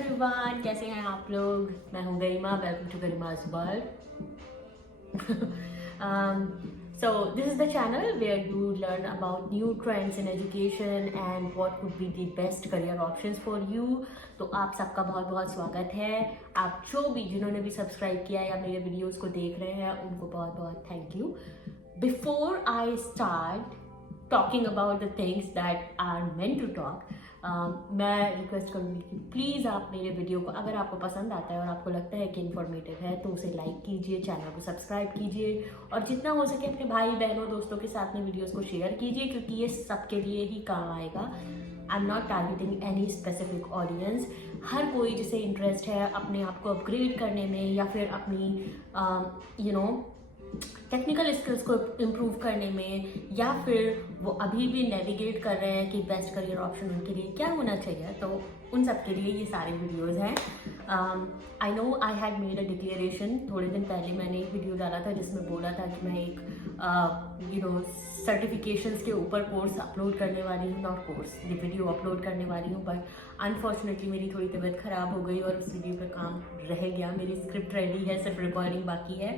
Everyone, कैसे हैं आप लोग। मैं हूं Garima. Welcome to Garima's world. So this is the channel where you learn about new trends in education and what could be the best career options for you. तो आप सबका बहुत बहुत स्वागत है। आप जिन्होंने भी सब्सक्राइब किया या मेरे वीडियोस को देख रहे हैं उनको बहुत बहुत thank you. Before I start talking about the things that are meant to talk, मैं रिक्वेस्ट करूँगी कि प्लीज़ आप मेरे वीडियो को, अगर आपको पसंद आता है और आपको लगता है कि इन्फॉर्मेटिव है, तो उसे लाइक कीजिए, चैनल को सब्सक्राइब कीजिए और जितना हो सके अपने भाई बहनों दोस्तों के साथ में वीडियोस को शेयर कीजिए, क्योंकि ये सबके लिए ही काम आएगा। I am not targeting any specific audience. हर कोई जिसे इंटरेस्ट है अपने आप को अपग्रेड करने में या फिर अपनी टेक्निकल स्किल्स को इम्प्रूव करने में, या फिर वो अभी भी नेविगेट कर रहे हैं कि बेस्ट करियर ऑप्शन उनके लिए क्या होना चाहिए, तो उन सब के लिए ये सारे वीडियोस हैं। I know I had made a declaration. थोड़े दिन पहले मैंने एक वीडियो डाला था जिसमें बोला था कि मैं एक सर्टिफिकेशंस के ऊपर कोर्स अपलोड करने वाली हूँ, नॉट कोर्स, ये वीडियो अपलोड करने वाली हूँ। बट अनफॉर्चुनेटली मेरी थोड़ी तबीयत ख़राब हो गई और उस वीडियो पर काम रह गया। मेरी स्क्रिप्ट रेडी है, सिर्फ रिकॉर्डिंग बाकी है।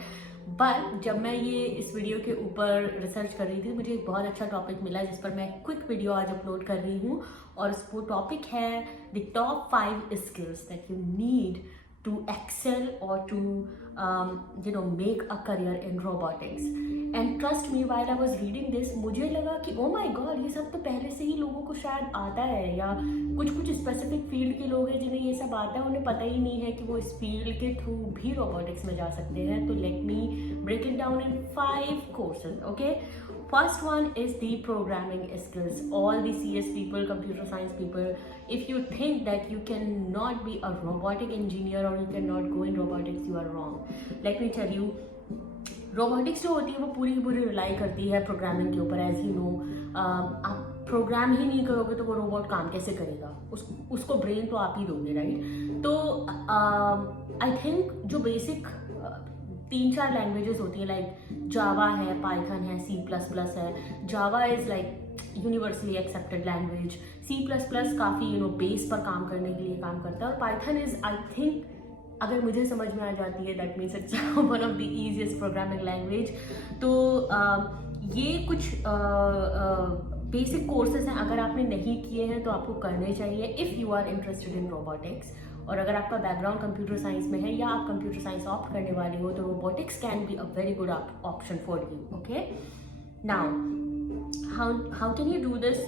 बट जब मैं ये इस वीडियो के ऊपर रिसर्च कर रही थी, मुझे एक बहुत अच्छा टॉपिक मिला जिस पर मैं क्विक वीडियो आज अपलोड कर रही हूँ, और वो टॉपिक है the top 5 skills that you need to excel or to make a career in robotics. And trust me, while I was reading this, मुझे लगा कि oh my god, ये सब तो पहले से ही लोगों को शायद आता है, या कुछ स्पेसिफिक फील्ड के लोग हैं जिन्हें ये सब आता है, उन्हें पता ही नहीं है कि वो इस फील्ड के थ्रू भी रोबोटिक्स में जा सकते हैं। तो let me break it down in 5 courses, okay? First one is the programming skills. All the CS people, computer science people, if you think that you cannot be a robotic engineer or you cannot go in robotics, you are wrong. Let me tell you, robotics जो होती है वो पूरी की पूरी rely करती है programming के ऊपर। एज यू नो, आप प्रोग्राम ही नहीं करोगे तो वो रोबोट काम कैसे करेगा? उसको ब्रेन तो आप ही दोगे, राइट? तो आई थिंक जो बेसिक 3-4 लैंग्वेजेस होती हैं, लाइक जावा है, पाइथन है, C++ है। जावा is like universally accepted language. C++ काफ़ी बेस पर काम करने के लिए काम करता है, और पाइथन इज़, आई थिंक, अगर मुझे समझ में आ जाती है, that means it's one of the easiest programming language. तो ये कुछ बेसिक कोर्सेज हैं, अगर आपने नहीं किए हैं तो आपको करने चाहिए if you are interested in robotics. और अगर आपका बैकग्राउंड कंप्यूटर साइंस में है या आप कंप्यूटर साइंस ऑप्ट करने वाले हो, तो robotics can be a very good option for you, okay? Now how can you do this?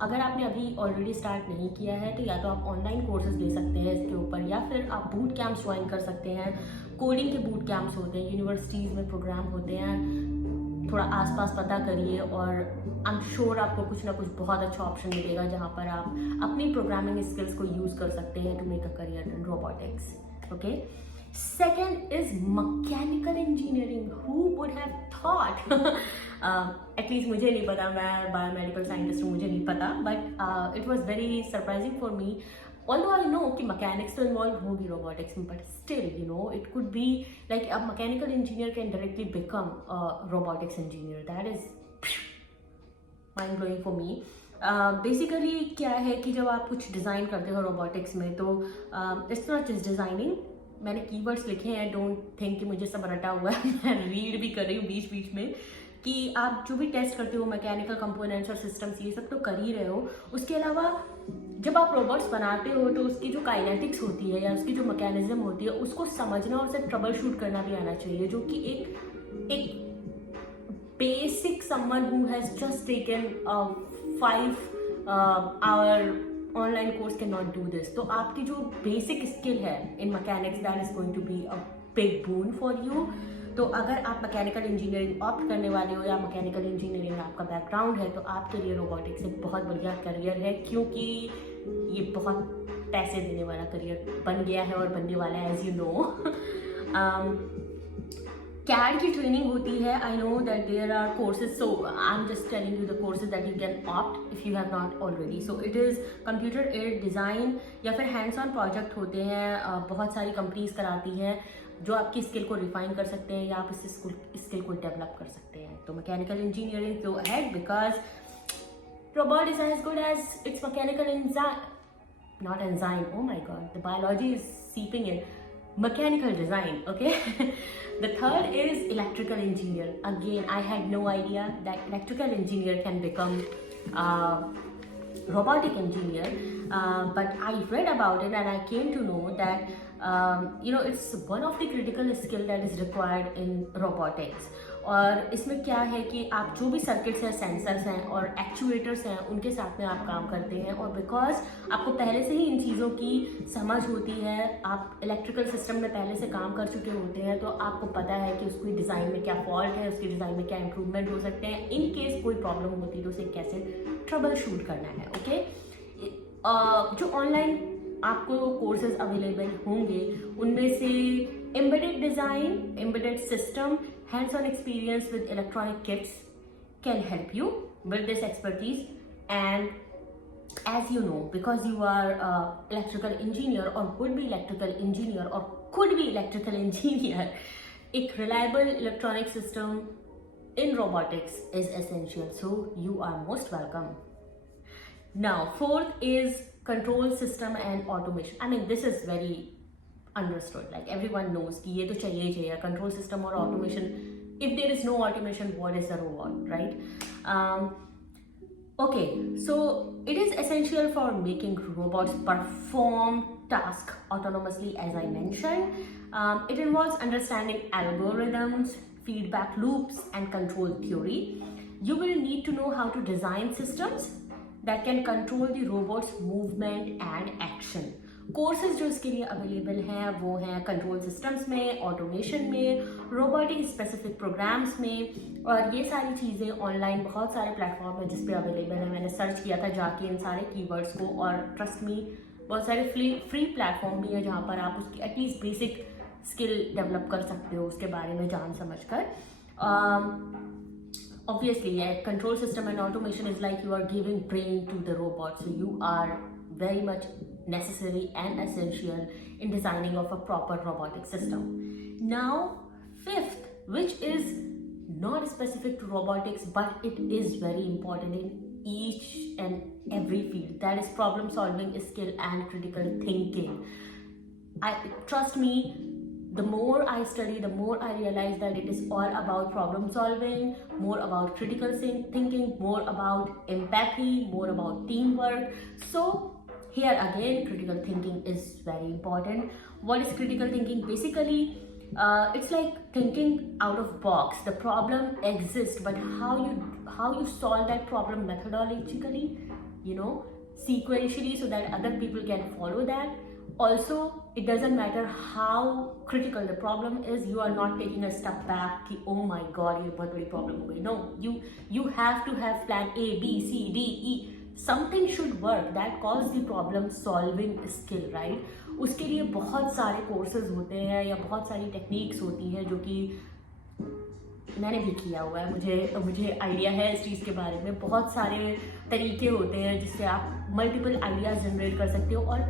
अगर आपने अभी ऑलरेडी स्टार्ट नहीं किया है तो या तो आप ऑनलाइन कोर्सेज ले सकते हैं इसके ऊपर, या फिर आप बूट कैंप्स ज्वाइन कर सकते हैं। कोडिंग के बूट कैंप्स होते हैं, यूनिवर्सिटीज़ में प्रोग्राम होते हैं। थोड़ा आसपास पता करिए और आई एम श्योर आपको कुछ ना कुछ बहुत अच्छा ऑप्शन मिलेगा जहाँ पर आप अपनी प्रोग्रामिंग स्किल्स को यूज़ कर सकते हैं to make a career in robotics, okay? Second is mechanical engineering. Who would have thought? At least मुझे नहीं पता, मैं बायोमेडिकल साइंटिस्ट हूँ, मुझे नहीं पता, but it was very surprising for me. Although I know कि मैकेनिक्स तो इन्वॉल्व होगी रोबोटिक्स में, but still it could be like a mechanical engineer can directly become a robotics engineer. That is mind blowing for me. Basically क्या है कि जब आप कुछ डिज़ाइन करते हो रोबोटिक्स में, तो इट्स नॉट जस्ट डिज़ाइनिंग। मैंने कीवर्ड्स लिखे हैं, डोंट थिंक कि मुझे सब रटा हुआ है। मैं रीड भी कर रही हूँ बीच बीच में, कि आप जो भी टेस्ट करते हो, मैकेनिकल कंपोनेंट्स और सिस्टम्स, ये सब तो कर ही रहे हो। उसके अलावा जब आप रोबोट्स बनाते हो तो उसकी जो काइनेटिक्स होती है या उसकी जो मैकेनिज्म होती है, उसको समझना और उसे ट्रबल शूट करना भी आना चाहिए, जो कि एक basic someone who has just taken 5 hour online course can not do this. तो आपकी जो बेसिक स्किल है in mechanics, that is going to be a big boon for you. तो अगर आप मैकेनिकल इंजीनियरिंग ऑप्ट करने वाले हो या मैकेनिकल इंजीनियरिंग में आपका बैकग्राउंड है, तो आपके लिए रोबोटिक्स एक बहुत बढ़िया करियर है, क्योंकि ये बहुत पैसे देने वाला करियर बन गया है और बनने वाला है, एज यू नो। CAD की ट्रेनिंग होती है। I know that there are courses, so I am just telling you the courses that you can opt if you have not already. So it is computer aided design, या फिर hands on project होते हैं, बहुत सारी companies कराती हैं, जो आपकी स्किल को रिफाइन कर सकते हैं या आप इस स्किल को डेवलप कर सकते हैं। तो mechanical engineering go ahead, because robot is as good as it's mechanical not enzyme, oh my god, the biology is seeping in. Mechanical design, okay. The third is electrical engineer. Again, I had no idea that electrical engineer can become robotic engineer, but I read about it and I came to know that it's one of the critical skill that is required in robotics. और इसमें क्या है कि आप जो भी circuits हैं, sensors हैं और एक्चुएटर्स हैं, उनके साथ में आप काम करते हैं, और बिकॉज आपको पहले से ही इन चीज़ों की समझ होती है, आप इलेक्ट्रिकल सिस्टम में पहले से काम कर चुके होते हैं, तो आपको पता है कि उसकी डिज़ाइन में क्या फॉल्ट है, उसकी डिज़ाइन में क्या इंप्रूवमेंट हो सकते हैं, इन केस कोई प्रॉब्लम होती है तो उसे कैसे ट्रबल शूट करना है, ओके। जो ऑनलाइन आपको कोर्सेज अवेलेबल होंगे उनमें से embedded design, embedded system, hands-on experience with electronic kits can help you build this expertise. And as you know, because you are electrical engineer or would be electrical engineer or could be electrical engineer, a reliable electronic system in robotics is essential. So you are most welcome. Now, fourth is control system and automation. I mean, this is very understood, like everyone knows कि ये तो चाहिए ही चाहिए, control system और automation. If there is no automation, what is a robot, right? Okay, so it is essential for making robots perform tasks autonomously, as I mentioned. It involves understanding algorithms, feedback loops, and control theory. You will need to know how to design systems that can control the robot's movement and action. Courses जो इसके लिए available हैं वो हैं control systems में, automation में, robotic specific programmes में, और ये सारी चीज़ें ऑनलाइन बहुत सारे प्लेटफॉर्म हैं जिस पे अवेलेबल है। मैंने सर्च किया था जाके इन सारे कीवर्ड्स को, और ट्रस्ट मी बहुत सारे फ्री प्लेटफॉर्म भी हैं जहाँ पर आप उसकी एटलीस्ट बेसिक स्किल डेवलप कर सकते हो उसके बारे में जान समझ कर। Obviously, control system and automation is like you are giving brain to the robot, so you are very much necessary and essential in designing of a proper robotic system. Now, fifth, which is not specific to robotics, but it is very important in each and every field, that is problem solving skill and critical thinking. Trust me, the more I study, the more I realize that it is all about problem solving, more about critical thinking, more about empathy, more about teamwork. So here again, critical thinking is very important. What is critical thinking? Basically, it's like thinking out of box. The problem exists, but how you solve that problem methodologically, sequentially, so that other people can follow that. Also, it doesn't matter how critical the problem is, you are not taking a step back कि oh my god ये बहुत बड़ी problem हो गई. No, you have to have plan A, B, C, D, E. Something should work. That calls the problem solving skill, right? उसके लिए बहुत सारे courses होते हैं या बहुत सारी techniques होती हैं जो कि मैंने भी किया हुआ है, मुझे आइडिया है इस चीज़ के बारे में. बहुत सारे तरीके होते हैं जिससे आप मल्टीपल आइडियाज जनरेट कर सकते हो, और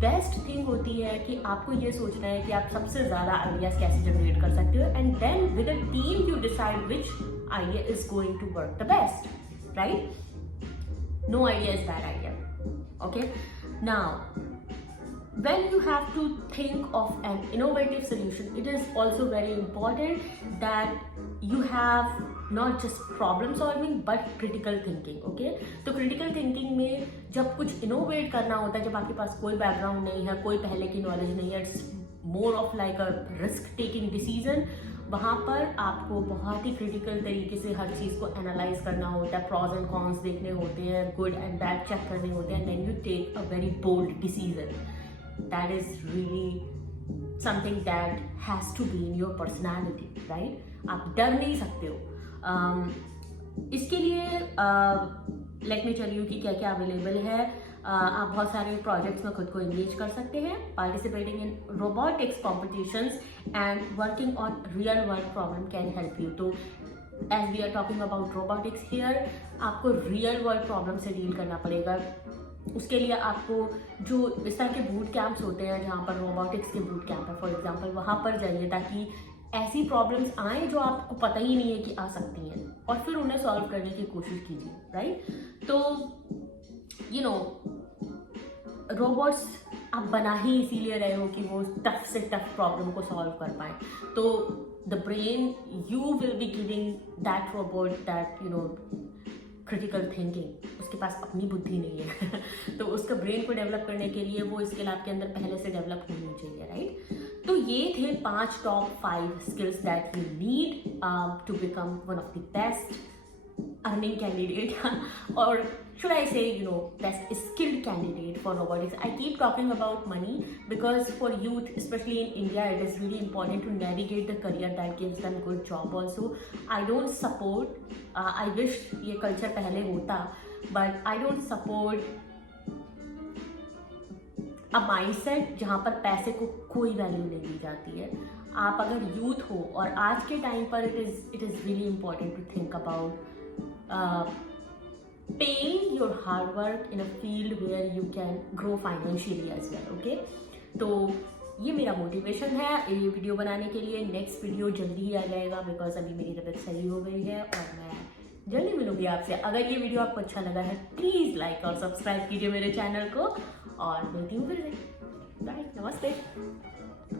बेस्ट थिंग होती है कि आपको ये सोचना है कि आप सबसे ज़्यादा आइडियाज़ कैसे जनरेट कर सकते हो, and then with a team you decide which idea is going to work the best, right? No idea is bad idea. Okay, now when you have to think of an innovative solution, it is also very important that you have not just problem solving but critical thinking. Okay, तो critical thinking में जब कुछ innovate करना होता है, जब आपके पास कोई background नहीं है, कोई पहले की knowledge नहीं है, it's more of like a risk taking decision. वहाँ पर आपको बहुत ही क्रिटिकल तरीके से हर चीज़ को एनालाइज करना होता है, प्रॉज एंड कॉन्स देखने होते हैं, गुड एंड बैड चेक करने होते हैं, then you take a very bold decision. That is really something that has to be in your personality, right? आप डर नहीं सकते हो. इसके लिए लेट मी टेल यू कि क्या क्या अवेलेबल है. आप बहुत सारे प्रोजेक्ट्स में खुद को इंगेज कर सकते हैं, participating in robotics competitions and working on real world problem can help you. तो as we are talking about robotics here, आपको रियल वर्ल्ड प्रॉब्लम से डील करना पड़ेगा. उसके लिए आपको जो इस तरह के बूट कैंप्स होते हैं जहाँ पर रोबोटिक्स के बूट कैंप है फॉर एग्जांपल, वहाँ पर जाइए ताकि ऐसी प्रॉब्लम्स आएँ जो आपको पता ही नहीं है कि आ सकती हैं, और फिर उन्हें सॉल्व करने की कोशिश कीजिए, राइट? तो रोबोट्स आप बना ही इसीलिए रहे हो कि वो टफ से टफ प्रॉब्लम को सॉल्व कर पाए। तो the brain you will be giving that robot that critical thinking, उसके पास अपनी बुद्धि नहीं है तो उसका ब्रेन को डेवलप करने के लिए वो स्किल आपके अंदर पहले से डेवलप होनी चाहिए, राइट। तो ये थे 5 top 5 skills that you need to become one of the best earning candidate or should I say best skilled candidate for robotics. I keep talking about money because for youth, especially in India, it is really important to navigate the career that gives them good job also. I don't support I wish ये culture पहले होता, but I don't support a mindset जहाँ पर पैसे को कोई value नहीं दी जाती है। आप अगर यूथ हो और आज के टाइम पर it is really important to think about paying your hard work in a field where you can grow financially as well, okay? तो ये मेरा मोटिवेशन है ये वीडियो बनाने के लिए। नेक्स्ट वीडियो जल्दी ही आ जाएगा बिकॉज अभी मेरी तबीयत सही हो गई है और मैं जल्दी मिलूंगी आपसे। अगर ये वीडियो आपको अच्छा लगा है प्लीज़ लाइक और सब्सक्राइब कीजिए मेरे चैनल को और मिलती हूँ फिर से। बाय, नमस्ते।